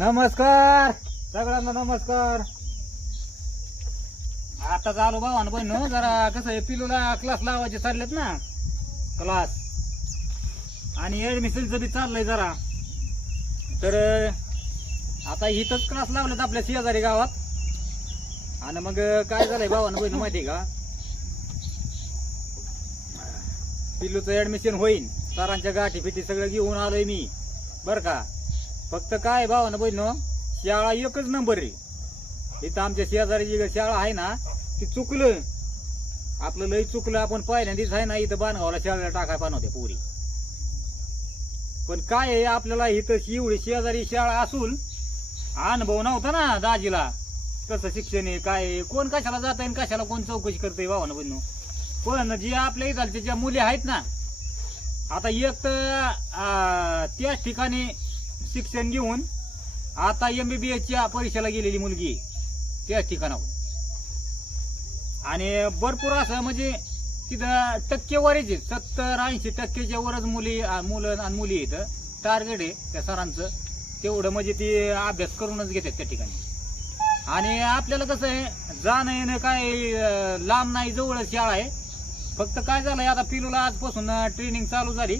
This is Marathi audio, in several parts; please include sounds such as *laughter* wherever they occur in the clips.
नमस्कार. सगळ्यांना नमस्कार. आता चालू भावान बहिण. जरा कसं आहे पिलूला क्लास लावायचे चाललेत ना. क्लास आणि ऍडमिशनचं बी चाललंय जरा. तर आता इथंच क्लास लावलेत आपल्या शेजारी गावात. आणि मग काय झालंय भावानं बहिण माहिती का? पिल्लूचं ऍडमिशन होईल सरांच्या गाठी फिटी सगळं घेऊन आलोय मी. बर का? फक्त काय भावानं बहिण शाळा एकच नंबर आहे. इथं आमच्या शेजारी जी शाळा आहे ना ती चुकलं. आपलं लय चुकलं आपण पहिल्यांदाच आहे ना इथं बांधवाला शाळेला टाकाय पानवते पुरी. पण काय आहे आपल्याला इथं एवढी शेजारी शाळा असून अनुभव नव्हता ना दाजीला. कसं शिक्षण आहे काय आहे, कोण कशाला जात आहे कशाला कोण चौकशी करतंय भावानं बहिण पण जे आपल्या इथालच्या ज्या मुली आहेत ना आता एक तर त्याच ठिकाणी शिक्षण घेऊन आता एम बी बी एसच्या परीक्षेला गेलेली मुलगी त्या त्याच ठिकाणाहून. आणि भरपूर असं म्हणजे तिथं टक्केवारीचे सत्तर ऐंशी टक्केच्या वरच मुली मुलं आणि मुली इथं टार्गेट आहे त्या सरांचं. तेवढं म्हणजे ते अभ्यास करूनच घेतात त्या ठिकाणी. आणि आपल्याला कसं आहे जाणं येणं काय लांब नाही जवळच शाळा आहे. फक्त काय झालंय आता पिलूला आजपासून ट्रेनिंग चालू झाली.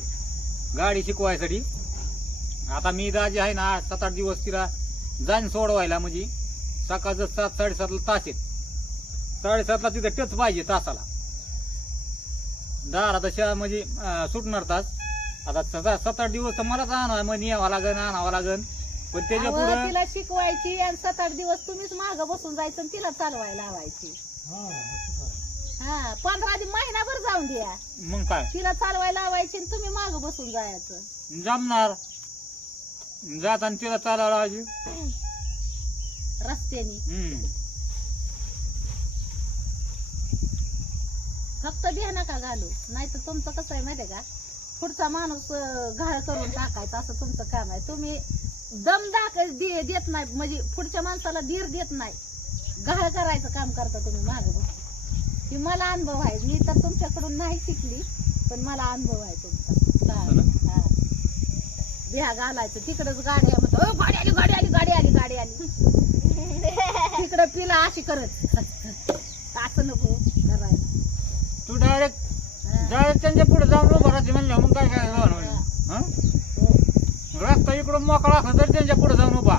गाडी शिकवायसाठी. आता मी दाजी आहे ना आठ सात आठ दिवस तिला जाईन सोडवायला म्हणजे. सकाळचं सात साडेसातला तास आहेत. साडेसातला तिथं टच पाहिजे तासाला. दारा तशा म्हणजे सुटणार तास. आता सदा सात आठ दिवस तर मलाच आणावं मग न्यावं लागन आणावं लागन. पण त्याच्या पुढं तिला शिकवायची आणि सात आठ दिवस तुम्हीच माग बसून जायचं आणि तिला चालवायला लावायची. हा पंधरा दिवस महिनाभर जाऊन द्या. मग काय? तिला चालवायला लावायची आणि तुम्ही माग बसून जायचं. जमणार. जाताना तिला चालावं लावायची रस्त्याने. हम्म. फक्त द्या नका घालू? नाही तर तुमचं कसं आहे माहितीये का? पुढचा माणूस अं, घाळ करून टाकायचा असं तुमचं काम आहे. तुम्ही दम दाख दे- देत नाही म्हणजे पुढच्या माणसाला धीर देत नाही. घाळ करायचं काम करता तुम्ही माग बसून की मला अनुभव आहे. मी तर तुमच्याकडून नाही शिकली पण मला अनुभव आहे तुमचा? हा. बिहा घालायचं. तिकडच गाडी आहे म्हणतो, "ओ, गाडी आली गाडी आली गाडी आली गाडी आली. *laughs* तिकडं पिला अशी करत. असं नको करायला. तू डायरेक्ट. डायरेक्ट त्यांच्या पुढे जाऊन उभं राहते म्हणलं मग काय काय हो. रस्ता इकडून मोकळा असला तर त्यांच्या पुढे जाऊन उभा.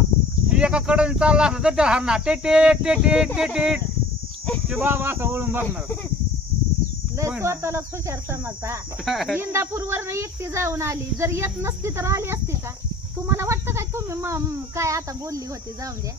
ती एका कडे चालला असला तर त्या हरणार टे टे टे टे टे टे ते बाबा असं वळून बघणार. लय. स्वतःलाच हुशार समजता. *laughs* इंदापूर वर एकटी जाऊन आली. जर येत नसती तर आली असती का? तुम्हाला वाटतं काय तुम्ही म- काय आता बोलली होती जाऊन द्या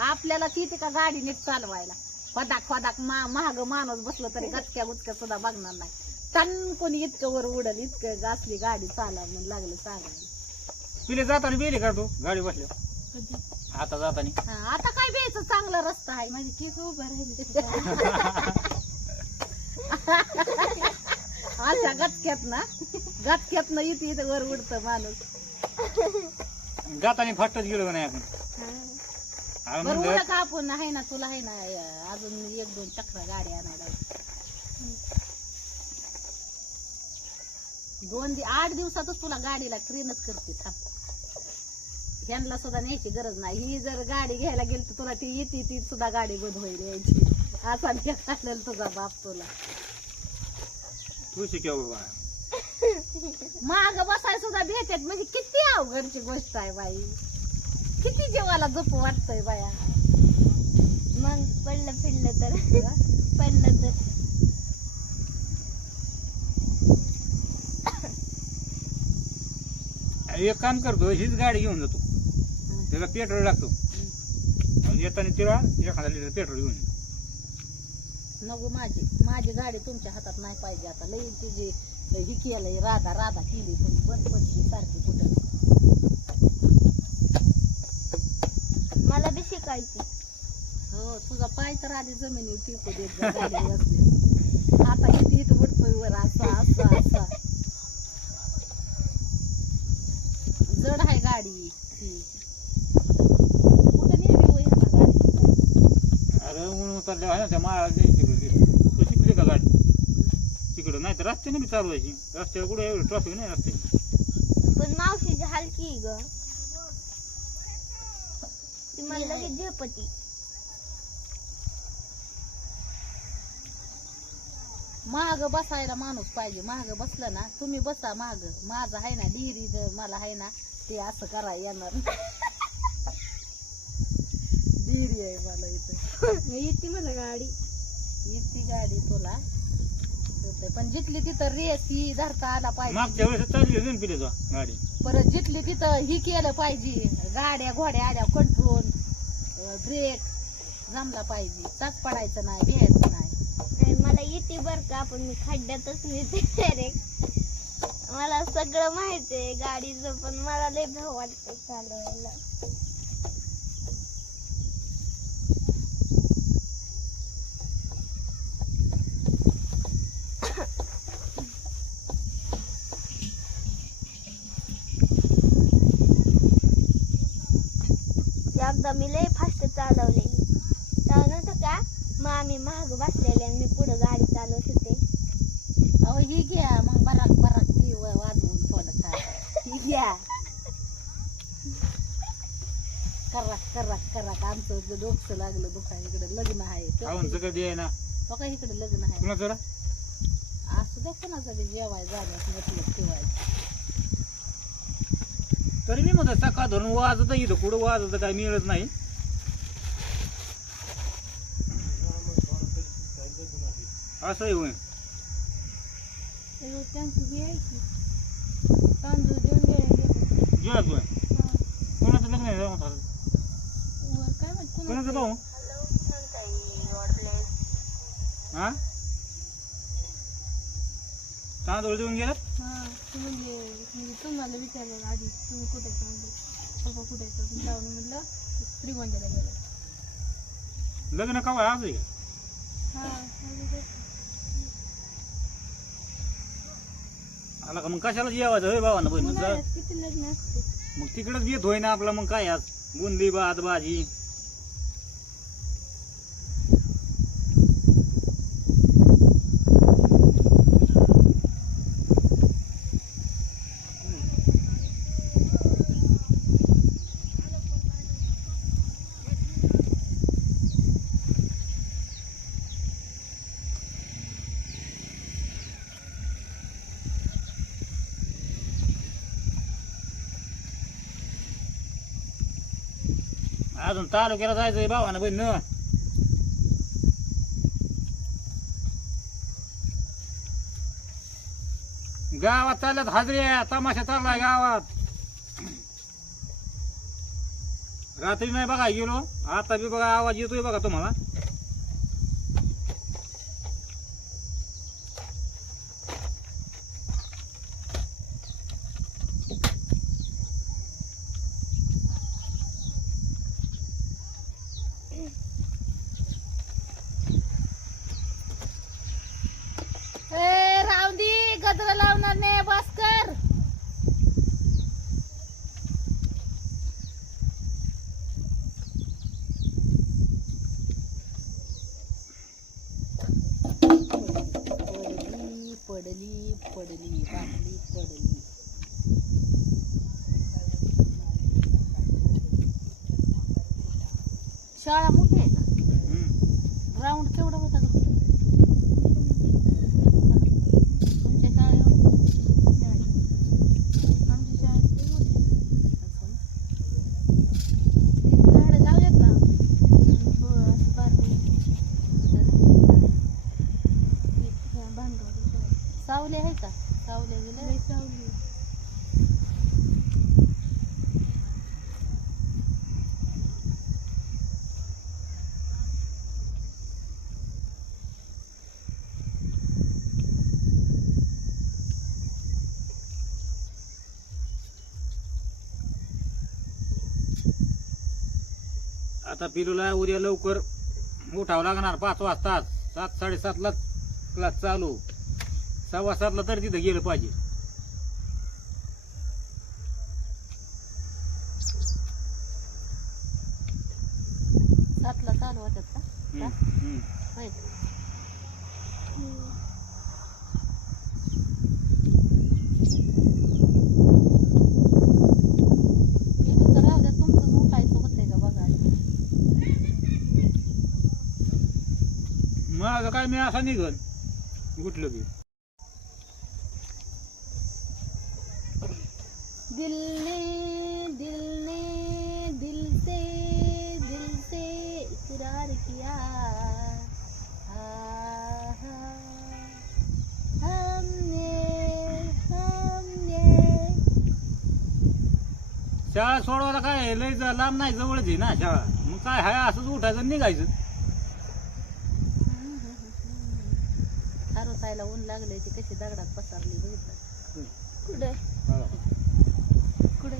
आपल्याला तिथे का गाडी नीट चालवायला? फदाक फदाक मा महाग माणूस बसलं तरी गचक्या गुचक्या सुद्धा बघणार नाही. टन कोणी इतकं वर उडल इतकं गासली गाडी चालव म्हणून लागलं. सांगायला पिले जाताना बेली का तू गाडी बसल्या आता जाताना? हा, आता काय द्यायचं चांगला रस्ता आहे. माझी केस उभं राहिले. अशा गचक्यात ना गचक्यात ना इथे इथे वर उडत माणूस. जाताना फाटत गेलो का नाही आपण? अरे बरं म्हणलं उडा का आपण? आहे ना तुला आहे ना अं, अजून एक दोन चक्र गाडी आणायला दोन दि आठ दिवसातच तुला गाडीला ट्रेनच करते थांब. ह्यांना सुद्धा न्यायची गरज नाही. ही जर गाडी घ्यायला गेली तर तुला ती येते ती सुद्धा गाडी बंद होईल यायची. असा निघालेला तुझा बाप तुला. तू शिकव बाबा. माग बसाय सुद्धा भेटत म्हणजे किती अवघडची गोष्ट आहे बाई. किती जीवाला जप वाटतंय बाया. मग पडलं फिरलं तर. पडलं तर. एक काम करतो हीच गाडी घेऊन जातो. त्याला पेट्रोल लागतो. आणि येताना तिला एखादा लिटर पेट्रोल घेऊन. नको माझी माझी गाडी तुमच्या हातात नाही पाहिजे आता. लई तुझी ही केलंय राधा राधा केली पण बंद पडली सारखी कुठं. मला बी शिकायची. हो तुझा पाय तर आधी जमिनीवर टिकू देत जा. आता किती इथं उडतोय वर असा असा असा. जड आहे गाडी ती कुठं नेली हो ह्याला गाडी आहे ना त्या माळा तो शिकली का गाडी? तिकडं नाही तर रस्त्याने बी चालवायची. रस्त्यावर कुठे एवढं ट्रॉफिक नाही रस्त्याची. पण मावशीची हलकी ग. ती मला लगेच झेपती. महाग बसायला माणूस पाहिजे. महाग बसलं ना तुम्ही बसा महाग माझं आहे ना डिहिरी मला आहे ना ते असं करा येणार. *laughs* डिहिरी आहे मला इथं. येते मला गाडी. इतकी गाडी तुला. होतंय. पण जिथली तिथं रेस ही धरता आला पाहिजे. मागच्या वेळेस चालली होती ना पिले गाडी. परत जिथली तिथं ही केलं पाहिजे. गाड्या घोड्या आल्या कंट्रोल ब्रेक जमला पाहिजे. चाक पडायचं नाही बिहायचं नाही. नाही मला येते बर का पण मी खड्ड्यातच नेते डायरेक्ट मला सगळं माहिती आहे गाडीचं पण मला लय भाव वाटतं चालवायला. एकदा मी लय फास्ट चालवलेली तेव्हा नव्हतं का मग आम्ही महाग बसलेले आणि मी पुढे गाडी चालवत होते. अहो ही घ्या मग बराक बराक ती व- वाजवून थोडं काय ही घ्या. कराक कराक कराक आमचं जे डोकं लागलं दुखा इकडे लग्न आहे कधी आहे ना? बघा इकडे लग्न आहे? असं द्या कोणाचं जेवाय जाण्यास मतलब ठेवायचं. तरी मी म्हणतो सकाळ धरून वाजत इथं कुठं वाजत काय मिळत नाही. असं आहे होय. कोणाचं लग्न आहे म्हणतो कोणाचं भाऊ? हा? तांदूळ देऊन गेलात हा ते म्हणजे म्हणजे तुम्हाला विचारलं आधी तुम्ही कुठे म्हणजे पप्पा कुठे आहेत? जाऊन म्हटलं श्रीगोंद्याला गेलं. लग्न कवा आज आहे का? हा आला का? मग कशाला जेवायचं? होय भावानं बहिण उन्हाळ्यात किती लग्न असते मग तिकडच येत होय ना आपला. मग काय आज? बुंदी भात भाजी. अजून तालुक्याला जायचंय भावानं बहिण. गावात चालल्यात हाजऱ्या तमाशा चाललाय गावात. रात्री नाही बघा गेलो आता बी बघा आवाज येतोय बघा तुम्हाला ए रावदी गजरा लावणार नाही भास्कर पडली पडली पडली बाटली पडली शाळा मोठी आहे का हम्म. ग्राउंड केवढं होतं का तुमच्या शाळेवर आमच्या शाळेत लई मोठी आहे. झाडं लावलेत ना थोडं असं बारकी. सावली आहे का सावली गेलं सावली आता पिलूला उद्या लवकर उठावं लागणार. पाच वाजता सात साडेसातला क्लास चालू. सव्वा सातला तर तिथं गेलं पाहिजे सातला चालू होतात का हम्म, हम्म. होय माझं काय मी असा निघन कुठलं की दिल ने दिल ने दिल से दिल से इकरार किया। आहा, हमने हमने। शाळा सोडवायला काय लय लांब नाही जवळच आहे ना शाळा. मग काय हाय असंच उठायचं निघायचं. सायला ऊन लागले ती कशी दगडात पसरली बघितलं? कुठे? कुठे?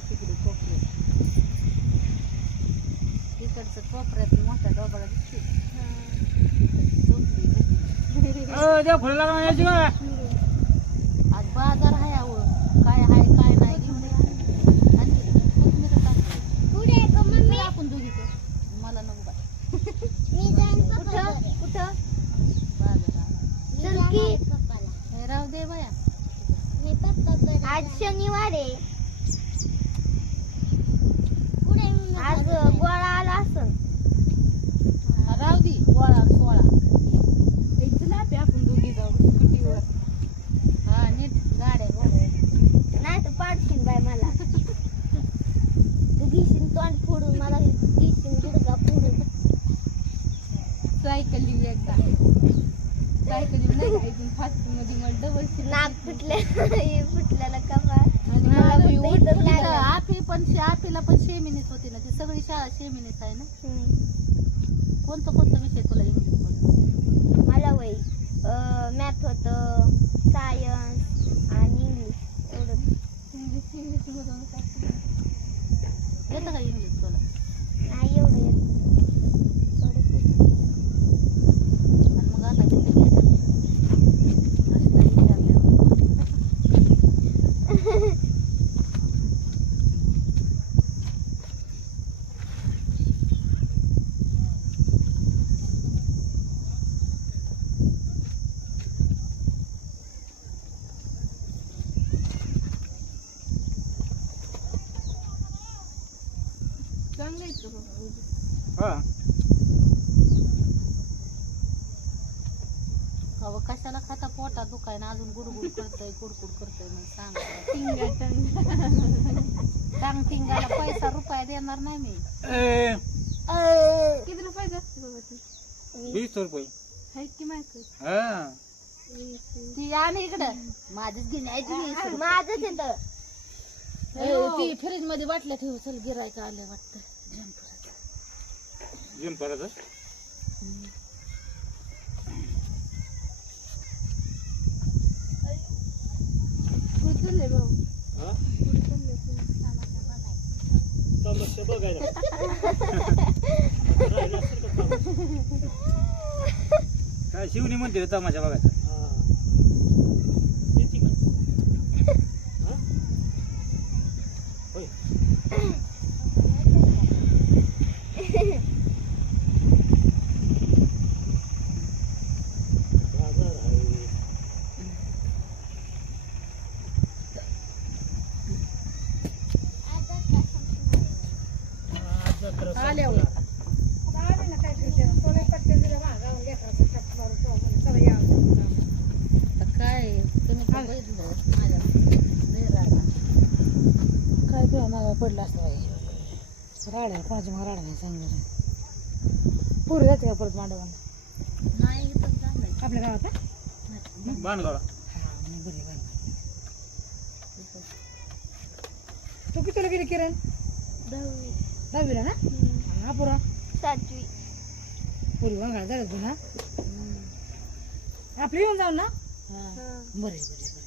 तिकडे कोपरे तिकडचं कोपऱ्यात दिसते यायची का आज बाजार आहे अहो काय आहे काय नाही घेऊन या. आणि कोथिंबीर टाकली. पुढे का मम्मी चला आपण दोघी तर. मला नको बाय मी जाईन कुठं कुठं बाजार आहे. चल की हे राहू दे बाया आज शनिवार आहे आज गोळा आला असन राहू दे गोळा सोळा एक चला आपे आपण दोघी जाऊ स्कूटीवर हा नीट गाड्या गोड्या नाही तर पाडशील बाय मला तू तोंड फोडून मला घेशील गुडगा फोडून सायकलिंग एकदा सायकलिंग नाही ऐकून फास्टमध्ये मग डबल नाक फुटले फुटलेला कपाळ आपी पण शे- आपीला पण शेमिनीच होती ना ती सगळी शाळा शेमिनीच आहे ना कोणतं कोणतं विषय तुला मला वय मॅथ होतं सायन्स आणि इंग्लिश एवढं इंग्लिश इंग्लिश मधून येतं का इंग्लिश तुला नाही एवढं येत थोडंसं. आणि मग आता तिथे गेल्या प्रश्न विचारले बाबा? हा. अहो कशाला खाता पोटा दुखाय ना अजून गुडगुड करतय गुडगुड करतय मग सांग. टांग टिंगाला पैसा रुपया देणार नाही मी. ए, किती रुपये जास्त बाबा ती? वीस रुपये. आहेत की माहिती हा. ती आणि इकडं. माझीच घेण्याची माझंच येतं. ती फ्रीजमध्ये बाटल्या ठेवू चल गिरायक आले वाटतं. जिम परत काय शिवणी म्हणते तमाशा बघायचा. आल्यावर आता काय तुम्ही तर बघितलं माझ्या लेकराला. काय तुला मागा पडलं असतं बाई. राड्या कोणाच्या मागा राडा नाही सांगणार. पुरी जाते का परत मांडवांना नाही. आपल्या गावात मग बरी बाई तू कितीला गेली किरण? दहावी. दहावीला ना? हा पुरा? सातवी. पुरी वांगाळ झालं तू ना आपली येऊन जाऊ ना? हा. बरे बरे बरे